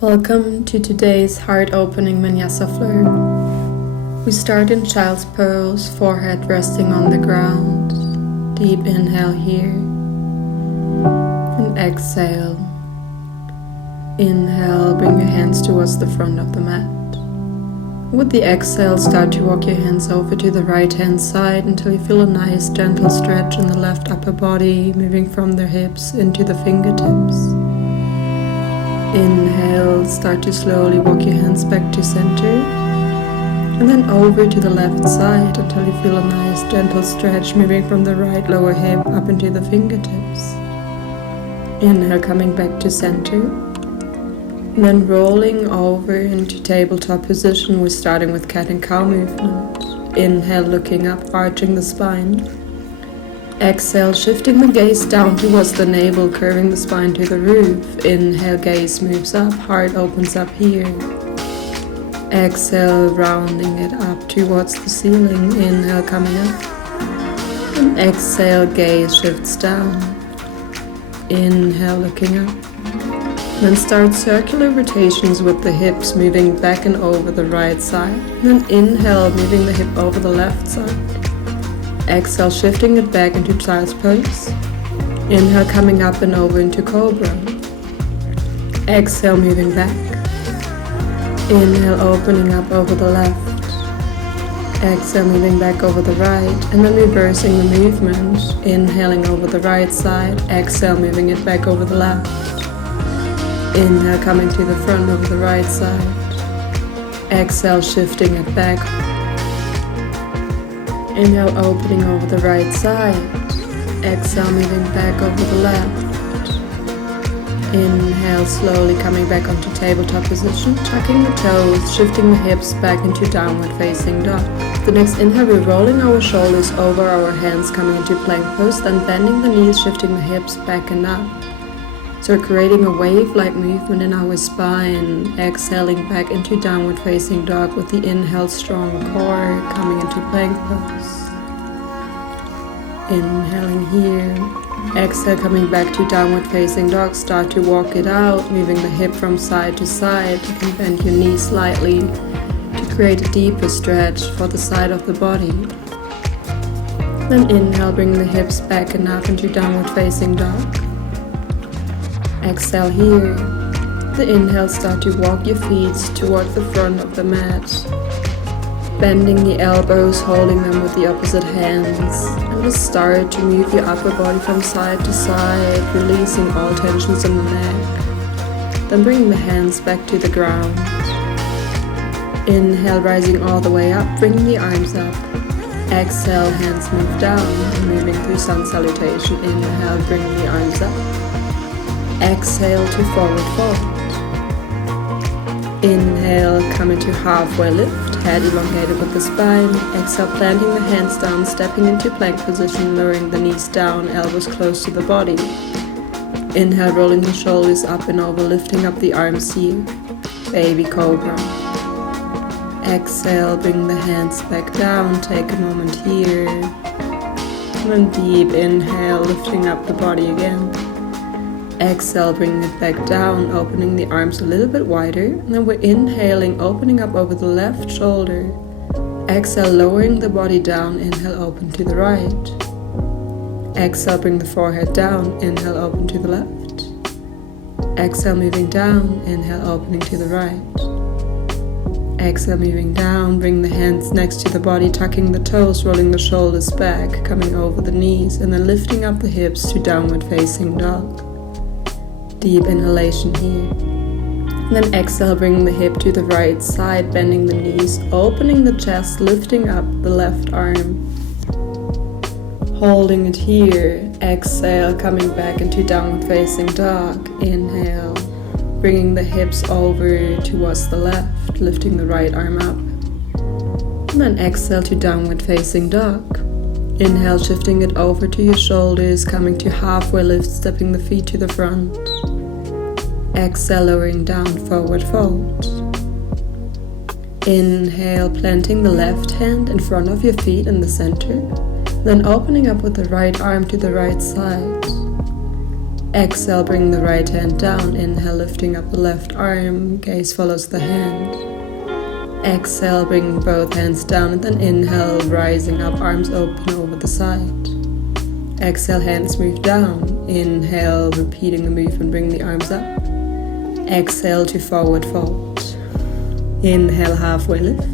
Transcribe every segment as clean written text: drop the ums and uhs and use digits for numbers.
Welcome to today's Heart Opening Vinyasa flow. We start in child's pose, forehead resting on the ground. Deep inhale here. And exhale. Inhale, bring your hands towards the front of the mat. With the exhale, start to walk your hands over to the right hand side until you feel a nice gentle stretch in the left upper body, moving from the hips into the fingertips. Inhale, start to slowly walk your hands back to center and then over to the left side until you feel a nice gentle stretch moving from the right lower hip up into the fingertips. Inhale, coming back to center and then rolling over into tabletop position. We're starting with cat and cow movement. Inhale, looking up, arching the spine. Exhale, shifting the gaze down towards the navel, curving the spine to the roof. Inhale, gaze moves up, heart opens up here. Exhale, rounding it up towards the ceiling. Inhale, coming up. And exhale, gaze shifts down. Inhale, looking up. Then start circular rotations with the hips moving back and over the right side. Then inhale, moving the hip over the left side. Exhale, shifting it back into child's pose. Inhale, coming up and over into cobra. Exhale, moving back. Inhale, opening up over the left. Exhale, moving back over the right. And then reversing the movement. Inhaling over the right side. Exhale, moving it back over the left. Inhale, coming to the front over the right side. Exhale, shifting it back. Inhale, opening over the right side. Exhale, moving back over the left. Inhale, slowly coming back onto tabletop position, tucking the toes, shifting the hips back into downward facing dog. The next inhale, we're rolling our shoulders over our hands, coming into plank pose, then bending the knees, shifting the hips back and up. So we're creating a wave-like movement in our spine, exhaling back into downward facing dog with the inhale, strong core, coming into plank pose. Inhaling here, exhale, coming back to downward facing dog. Start to walk it out, moving the hip from side to side. You can bend your knees slightly to create a deeper stretch for the side of the body. Then inhale, bring the hips back and up into downward facing dog. Exhale here. The inhale, start to walk your feet toward the front of the mat, bending the elbows, holding them with the opposite hands, and just start to move your upper body from side to side, releasing all tensions in the neck. Then bring the hands back to the ground. Inhale, rising all the way up, bringing the arms up. Exhale, hands move down, and moving through sun salutation. Inhale, bring the arms up. Exhale to forward fold. Inhale, come into halfway lift, head elongated with the spine. Exhale, planting the hands down, stepping into plank position, lowering the knees down, elbows close to the body. Inhale, rolling the shoulders up and over, lifting up the arms here. Baby cobra. Exhale, bring the hands back down, take a moment here. And then deep inhale, lifting up the body again. Exhale, bringing it back down, opening the arms a little bit wider. And then we're inhaling, opening up over the left shoulder. Exhale, lowering the body down. Inhale, open to the right. Exhale, bring the forehead down. Inhale, open to the left. Exhale, moving down. Inhale, opening to the right. Exhale, moving down. Bring the hands next to the body, tucking the toes, rolling the shoulders back, coming over the knees, and then lifting up the hips to downward facing dog. Deep inhalation here. And then exhale, bringing the hip to the right side, bending the knees, opening the chest, lifting up the left arm. Holding it here. Exhale, coming back into downward facing dog. Inhale, bringing the hips over towards the left, lifting the right arm up. And then exhale to downward facing dog. Inhale, shifting it over to your shoulders, coming to halfway lift, stepping the feet to the front. Exhale, lowering down, forward fold. Inhale, planting the left hand in front of your feet in the center, then opening up with the right arm to the right side. Exhale, bring the right hand down. Inhale, lifting up the left arm. Gaze follows the hand. Exhale, bring both hands down, and then inhale, rising up, arms open over the side. Exhale, hands move down. Inhale, repeating the movement, bring the arms up. Exhale to forward fold. Inhale, halfway lift.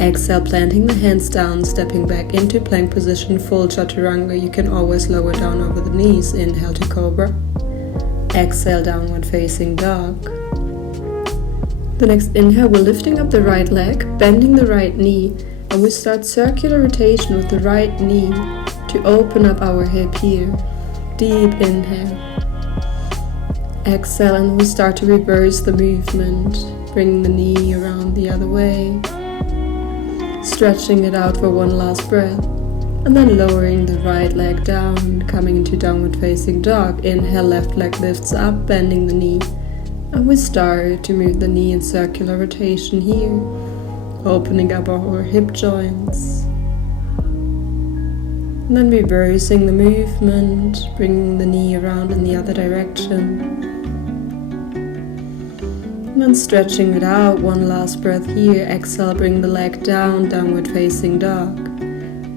Exhale, planting the hands down, stepping back into plank position, full chaturanga. You can always lower down over the knees. Inhale to cobra. Exhale, downward facing dog. The next inhale, we're lifting up the right leg, bending the right knee, and we start circular rotation with the right knee to open up our hip here. Deep inhale. Exhale, and we start to reverse the movement, bringing the knee around the other way. Stretching it out for one last breath, and then lowering the right leg down, coming into downward facing dog. Inhale, left leg lifts up, bending the knee, and we start to move the knee in circular rotation here, opening up our hip joints. And then reversing the movement, bringing the knee around in the other direction. And then stretching it out, one last breath here. Exhale, bring the leg down, downward facing dog.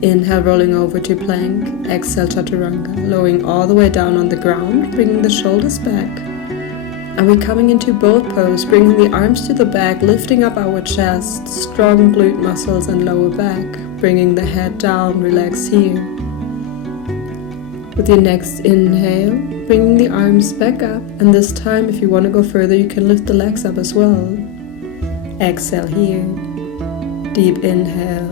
Inhale, rolling over to plank. Exhale, chaturanga, lowering all the way down on the ground, bringing the shoulders back. And we're coming into boat pose, bringing the arms to the back, lifting up our chest, strong glute muscles and lower back, bringing the head down, relax here. With your next inhale, bringing the arms back up, and this time if you want to go further you can lift the legs up as well. Exhale here, deep inhale,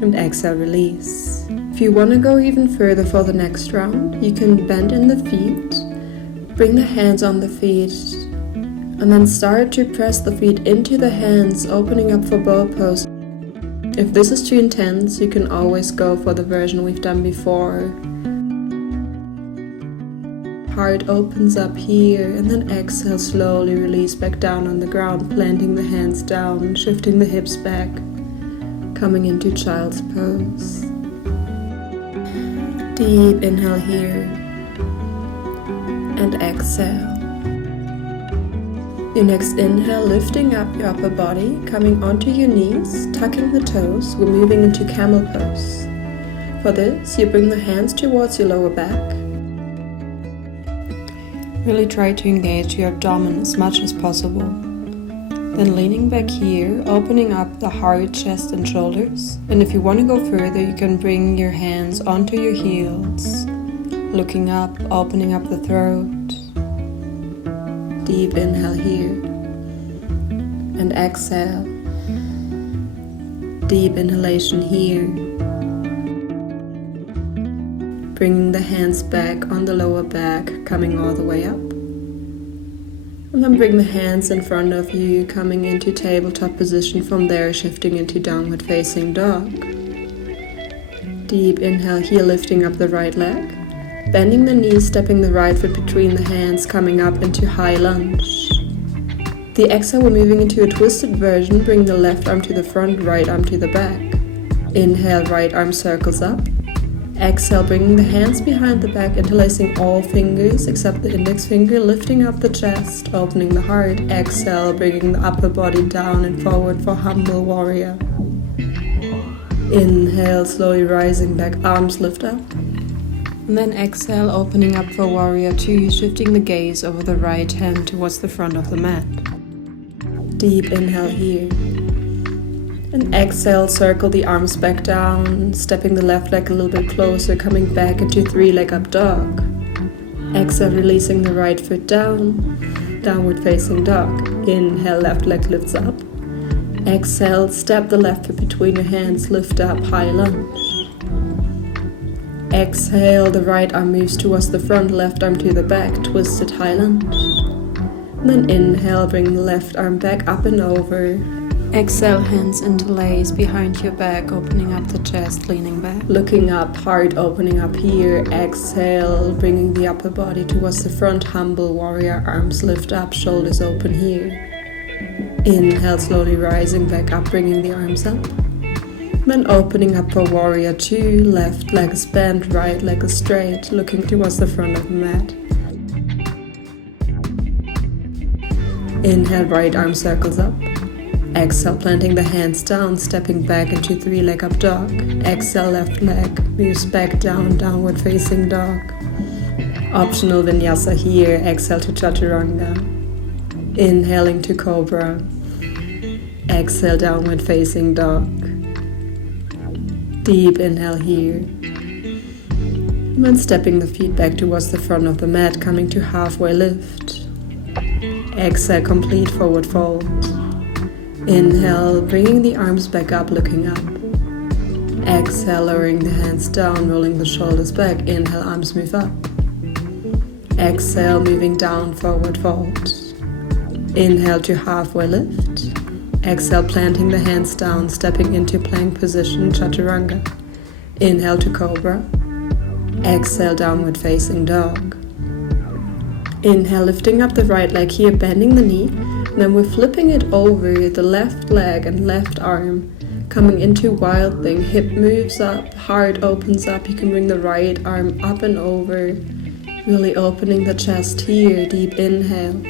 and exhale, release. If you want to go even further for the next round, you can bend in the feet, bring the hands on the feet, and then start to press the feet into the hands, opening up for bow pose. If this is too intense, you can always go for the version we've done before. Heart opens up here, and then exhale, slowly release back down on the ground, planting the hands down, shifting the hips back, coming into child's pose. Deep inhale here, and exhale. Your next inhale, lifting up your upper body, coming onto your knees, tucking the toes. We're moving into camel pose. For this, you bring the hands towards your lower back. Really try to engage your abdomen as much as possible. Then leaning back here, opening up the heart, chest and shoulders. And if you want to go further, you can bring your hands onto your heels, looking up, opening up the throat. Deep inhale here, and exhale. Deep inhalation here. Bringing the hands back on the lower back, coming all the way up. And then bring the hands in front of you, coming into tabletop position. From there, shifting into downward facing dog. Deep inhale here, lifting up the right leg. Bending the knees, stepping the right foot between the hands, coming up into high lunge. The exhale, we're moving into a twisted version. Bring the left arm to the front, right arm to the back. Inhale, right arm circles up. Exhale, bringing the hands behind the back, interlacing all fingers except the index finger, lifting up the chest, opening the heart. Exhale, bringing the upper body down and forward for humble warrior. Inhale, slowly rising back, arms lift up. And then exhale, opening up for warrior two, shifting the gaze over the right hand towards the front of the mat. Deep inhale here. And exhale, circle the arms back down, stepping the left leg a little bit closer, coming back into three-leg up dog. Exhale, releasing the right foot down, downward facing dog. Inhale, left leg lifts up. Exhale, step the left foot between your hands, lift up, high lunge. Exhale, the right arm moves towards the front, left arm to the back, twisted high lunge. And then inhale, bring the left arm back up and over. Exhale, hands interlace behind your back, opening up the chest, leaning back. Looking up, heart opening up here. Exhale, bringing the upper body towards the front, humble warrior, arms lift up, shoulders open here. Inhale, slowly rising back up, bringing the arms up. Then opening up for warrior two, left leg is bent, right leg is straight, looking towards the front of the mat. Inhale, right arm circles up. Exhale, planting the hands down, stepping back into 3-leg up dog. Exhale, left leg moves back down, downward facing dog. Optional vinyasa here. Exhale to chaturanga. Inhaling to cobra. Exhale, downward facing dog. Deep inhale here. And then stepping the feet back towards the front of the mat, coming to halfway lift. Exhale, complete forward fold. Inhale, bringing the arms back up, looking up. Exhale, lowering the hands down, rolling the shoulders back. Inhale, arms move up. Exhale, moving down, forward fold. Inhale to halfway lift. Exhale, planting the hands down, stepping into plank position, chaturanga. Inhale to cobra. Exhale, downward facing dog. Inhale, lifting up the right leg here, bending the knee. Then we're flipping it over the left leg and left arm, coming into wild thing. Hip moves up, heart opens up. You can bring the right arm up and over, really opening the chest here. Deep inhale.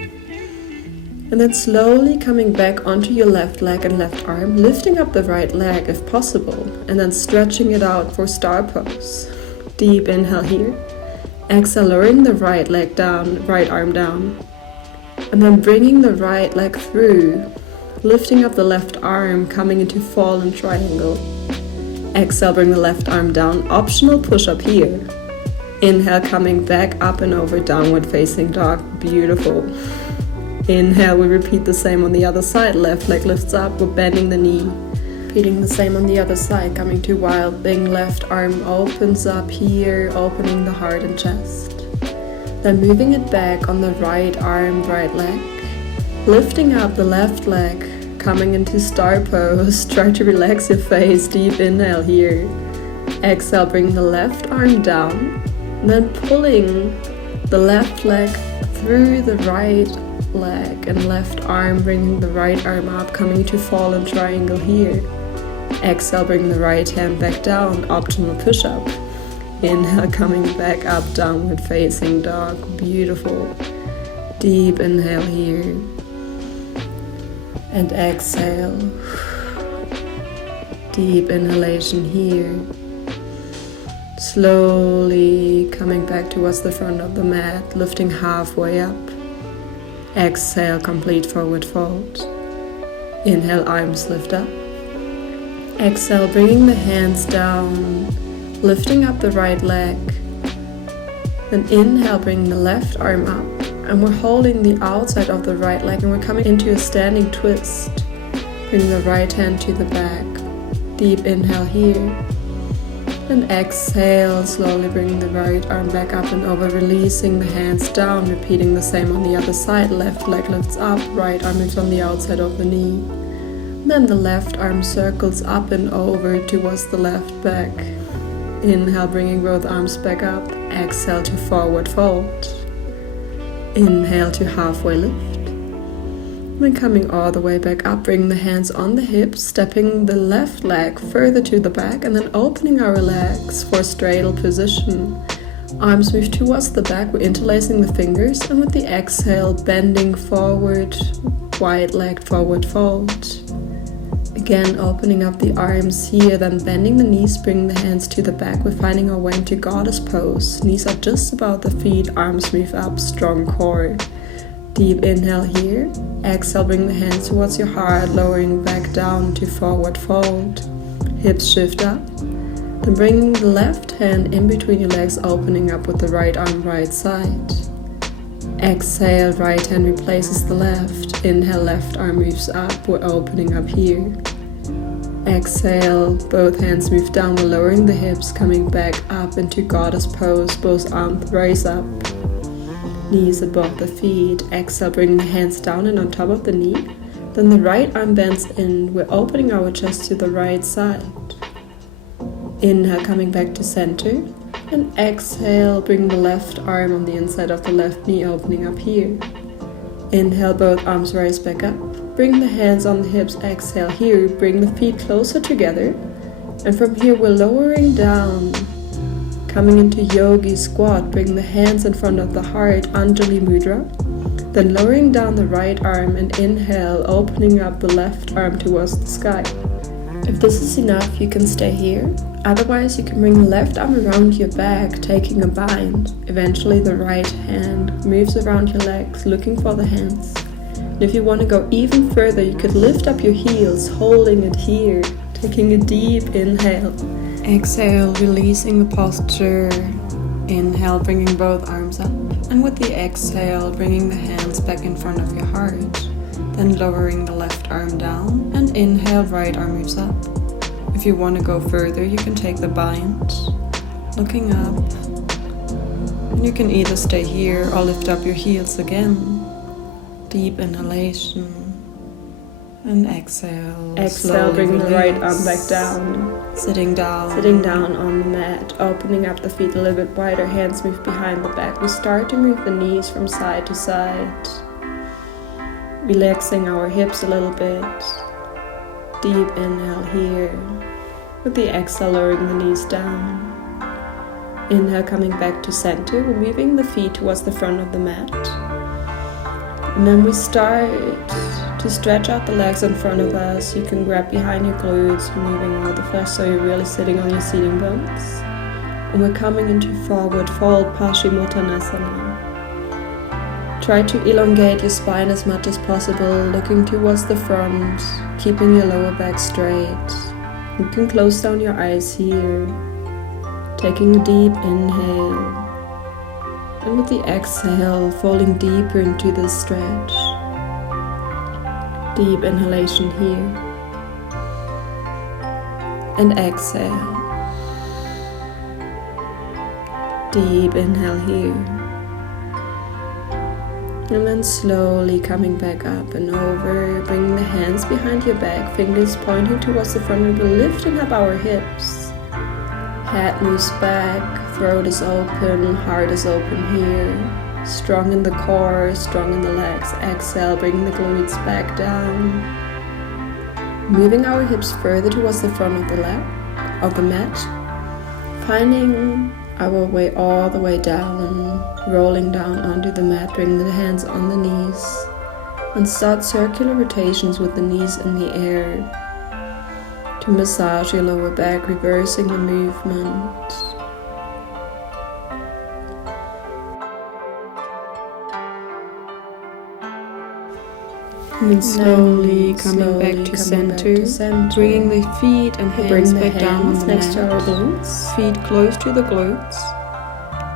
And then slowly coming back onto your left leg and left arm, lifting up the right leg if possible, and then stretching it out for star pose. Deep inhale here. Exhale, lowering the right leg down, right arm down. And then bringing the right leg through, lifting up the left arm, coming into fallen triangle. Exhale, bring the left arm down. Optional push-up here. Inhale, coming back up and over, downward facing dog. Beautiful. Inhale, we repeat the same on the other side. Left leg lifts up, we're bending the knee. Repeating the same on the other side, coming to wild thing. Left arm opens up here, opening the heart and chest. Then moving it back on the right arm, right leg. Lifting up the left leg, coming into star pose. Try to relax your face. Deep inhale here. Exhale, bring the left arm down. And then pulling the left leg through the right leg and left arm, bringing the right arm up, coming to fallen triangle here. Exhale, bring the right hand back down. Optional push-up. Inhale, coming back up, downward facing dog. Beautiful. Deep inhale here. And exhale. Deep inhalation here. Slowly coming back towards the front of the mat, lifting halfway up. Exhale, complete forward fold. Inhale, arms lift up. Exhale, bringing the hands down. Lifting up the right leg. Then inhale, bring the left arm up. And we're holding the outside of the right leg and we're coming into a standing twist. Bring the right hand to the back. Deep inhale here. And exhale, slowly bringing the right arm back up and over, releasing the hands down, repeating the same on the other side. Left leg lifts up, right arm is on the outside of the knee. Then the left arm circles up and over towards the left back. Inhale, bringing both arms back up. Exhale to forward fold. Inhale to halfway lift. Then coming all the way back up, bring the hands on the hips, stepping the left leg further to the back, and then opening our legs for straddle position. Arms move towards the back, we're interlacing the fingers, and with the exhale, bending forward, wide leg forward fold. Again, opening up the arms here, then bending the knees, bringing the hands to the back. We're finding our way into goddess pose. Knees are just about the feet, arms move up, strong core. Deep inhale here. Exhale, bring the hands towards your heart, lowering back down to forward fold. Hips shift up. Then bringing the left hand in between your legs, opening up with the right arm right side. Exhale, right hand replaces the left. Inhale, left arm moves up. We're opening up here. Exhale, both hands move down. We're lowering the hips, coming back up into goddess pose. Both arms raise up. Knees above the feet. Exhale, bring the hands down and on top of the knee. Then the right arm bends in. We're opening our chest to the right side. Inhale, coming back to center. And exhale, bring the left arm on the inside of the left knee, opening up here. Inhale, both arms rise back up. Bring the hands on the hips. Exhale here. Bring the feet closer together. And from here, we're lowering down. Coming into yogi squat. Bring the hands in front of the heart, Anjali Mudra. Then lowering down the right arm and inhale, opening up the left arm towards the sky. If this is enough, you can stay here. Otherwise, you can bring the left arm around your back, taking a bind. Eventually, the right hand moves around your legs, looking for the hands. And if you want to go even further, you could lift up your heels, holding it here, taking a deep inhale. Exhale, releasing the posture. Inhale, bringing both arms up. And with the exhale, bringing the hands back in front of your heart. Then lowering the left arm down, and inhale, right arm moves up. If you want to go further, you can take the bind, looking up. And you can either stay here or lift up your heels again. Deep inhalation. And exhale. Exhale, bringing the right arm back down. Sitting down. Sitting down on the mat, opening up the feet a little bit wider, hands move behind the back. We start to move the knees from side to side. Relaxing our hips a little bit. Deep inhale here. With the exhale, lowering the knees down. Inhale, coming back to center. We're moving the feet towards the front of the mat. And then we start to stretch out the legs in front of us. You can grab behind your glutes, removing all the flesh so you're really sitting on your seating bones. And we're coming into forward fold Paschimottanasana. Try to elongate your spine as much as possible, looking towards the front, keeping your lower back straight. You can close down your eyes here, taking a deep inhale. And with the exhale, falling deeper into the stretch. Deep inhalation here. And exhale. Deep inhale here. And then slowly coming back up and over, bringing the hands behind your back, fingers pointing towards the front, and we're lifting up our hips. Head moves back, throat is open, heart is open here. Strong in the core, strong in the legs. Exhale, bringing the glutes back down. Moving our hips further towards the front of the mat. Finding our way all the way down, rolling down onto the mat, bringing the hands on the knees, and start circular rotations with the knees in the air to massage your lower back, reversing the movement. And then slowly coming back to center, bringing the feet and hands back down on the mat, to our glutes. Feet close to the glutes.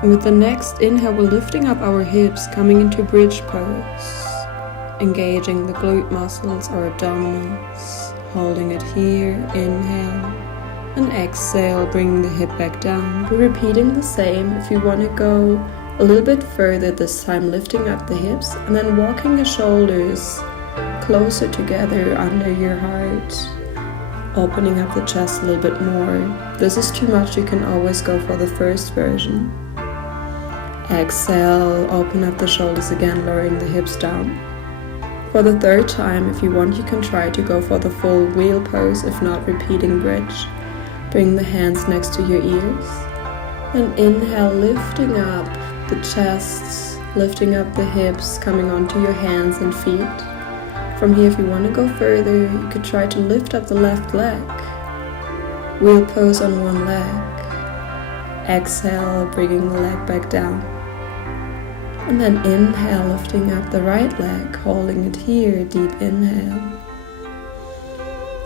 And with the next inhale, we're lifting up our hips, coming into bridge pose, engaging the glute muscles, our abdominals, holding it here, inhale, and exhale, bringing the hip back down. We're repeating the same. If you want to go a little bit further this time, lifting up the hips, and then walking the shoulders closer together under your heart, opening up the chest a little bit more. If this is too much, you can always go for the first version. Exhale, open up the shoulders again, lowering the hips down. For the third time, if you want, you can try to go for the full wheel pose, if not, repeating bridge. Bring the hands next to your ears. And inhale, lifting up the chest, lifting up the hips, coming onto your hands and feet. From here, if you want to go further, you could try to lift up the left leg. Wheel pose on one leg. Exhale, bringing the leg back down. And then inhale, lifting up the right leg, holding it here, deep inhale.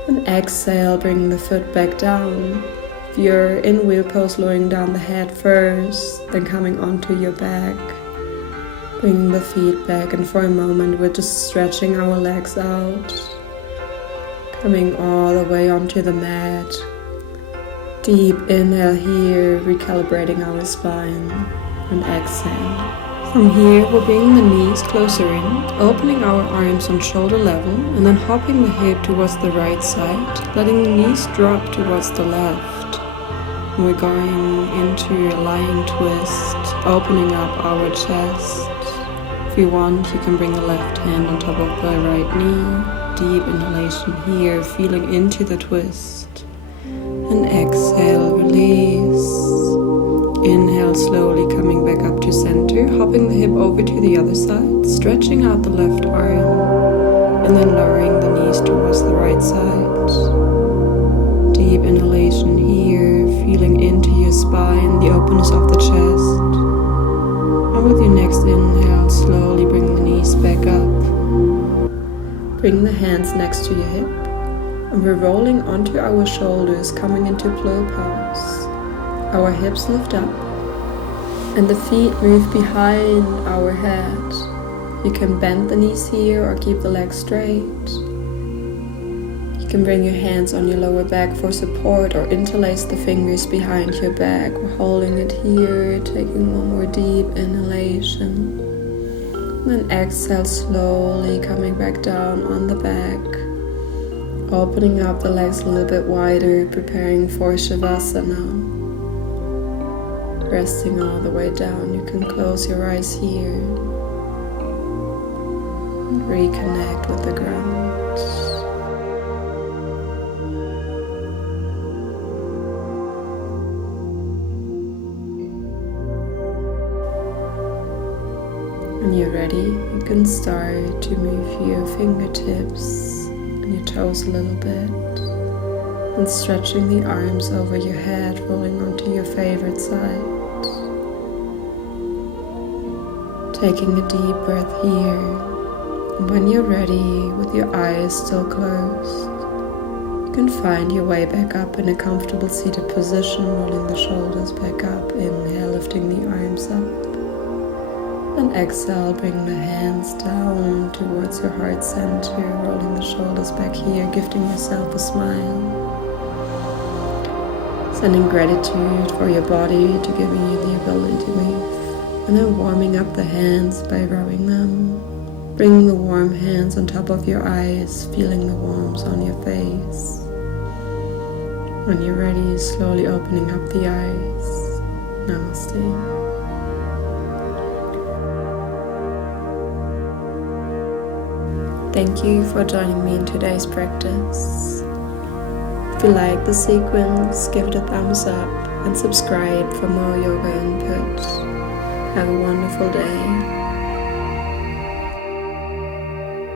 And exhale, bringing the foot back down. If you're in wheel pose, lowering down the head first, then coming onto your back. Bringing the feet back, and for a moment we're just stretching our legs out. Coming all the way onto the mat. Deep inhale here, recalibrating our spine. And exhale. From here, we're bringing the knees closer in, opening our arms on shoulder level, and then hopping the hip towards the right side, letting the knees drop towards the left. And we're going into a lying twist, opening up our chest. If you want, you can bring the left hand on top of the right knee. Deep inhalation here, feeling into the twist. And exhale, release. Inhale, exhale, slowly coming back up to center, hopping the hip over to the other side, stretching out the left arm, and then lowering the knees towards the right side. Deep inhalation here, feeling into your spine, the openness of the chest. And with your next inhale, slowly bring the knees back up. Bring the hands next to your hip, and we're rolling onto our shoulders, coming into flow pose. Our hips lift up, and the feet move behind our head. You can bend the knees here or keep the legs straight. You can bring your hands on your lower back for support or interlace the fingers behind your back. We're holding it here, taking one more deep inhalation. And then exhale, slowly coming back down on the back. Opening up the legs a little bit wider, preparing for Shavasana. Resting all the way down. You can close your eyes here. And reconnect with the ground. When you're ready, you can start to move your fingertips and your toes a little bit, and stretching the arms over your head, rolling onto your favorite side. Taking a deep breath here, and when you're ready, with your eyes still closed, you can find your way back up in a comfortable seated position, rolling the shoulders back up. Inhale, lifting the arms up. And exhale, bring the hands down towards your heart center, rolling the shoulders back here, gifting yourself a smile. Sending gratitude for your body to giving you the ability to move. And then warming up the hands by rubbing them. Bringing the warm hands on top of your eyes, feeling the warmth on your face. When you're ready, slowly opening up the eyes. Namaste. Thank you for joining me in today's practice. If you like the sequence, give it a thumbs up and subscribe for more yoga input. Have a wonderful day.